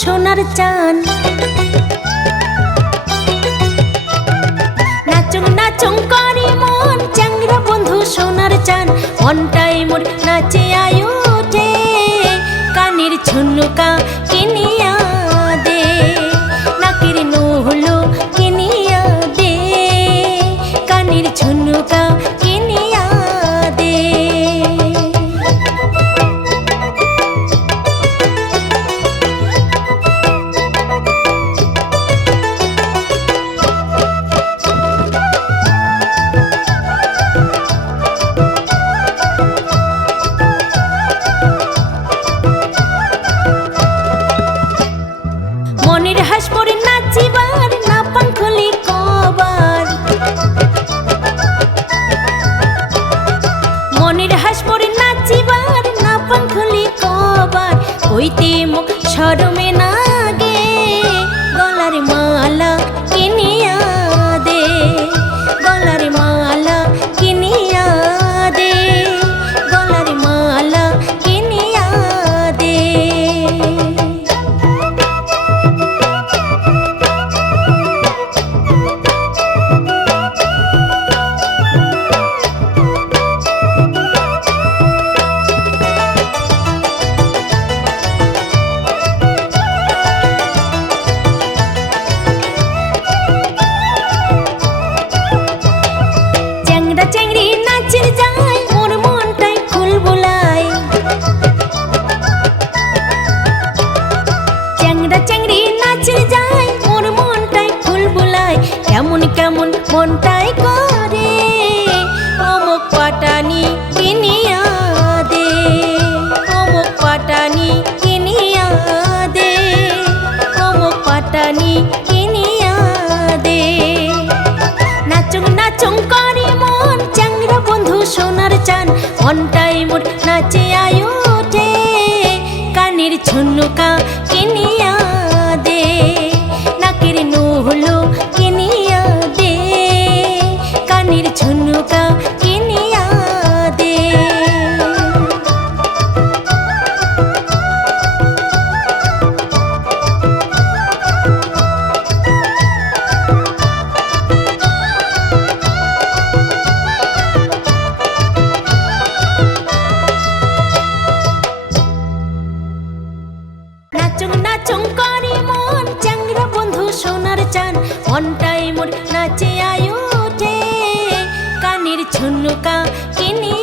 সোনার চান। নাচুং নাচুং করে মন চ্যাংরা বন্ধু সোনার চান। মনটাই মোর নাচে আয়ু ওঠে, কানের ঝুনুকা কিনিয়া দে, নাকের নহলো কিনিয়া দে, কানের ঝুনুকা কিনিয়া দে। মনের হাস পরে নাচিবার না পাঙ্খলি কবার, মনের হাস পরে নাচিবার না পাঙ্খলি কবার। কইতে মুখ শরমে নাগে, গলার মালা কিনিয়া দে, গলার মালা কিনিয়া দে, গলার মালা কিনিয়া দে। চ্যাংড়া চ্যাংড়ি নাচের যায় মোর মনটাই ফুল বুলায়, চ্যাংড়া চ্যাংড়ি নাচের যায় মোর মনটাই ফুল বুলায়। কেমন কেমন মনটাই করে অমুক পাটানি কিনিয়া দে, অমুক পাটানি কিনিয়া দে, অমুক পাটানি কিনিয়া দে। নাচুং নাচুং করে মন চ্যাংরা বন্ধু সোনার চান। মনটাই মোর নাচে আয়ু ওঠে, কানের ঝুনুকা কিনিয়া দে, নাকের নহলো কিনিয়া দে, কানের ঝুনুকা কিনিয়া দে। নাচুং নাচুং করে মন চ্যাংরা বন্ধু সোনার চান। মনটাই মোর নাচে আয়ু ওঠে, কানের ঝুনুকা কিনিয়া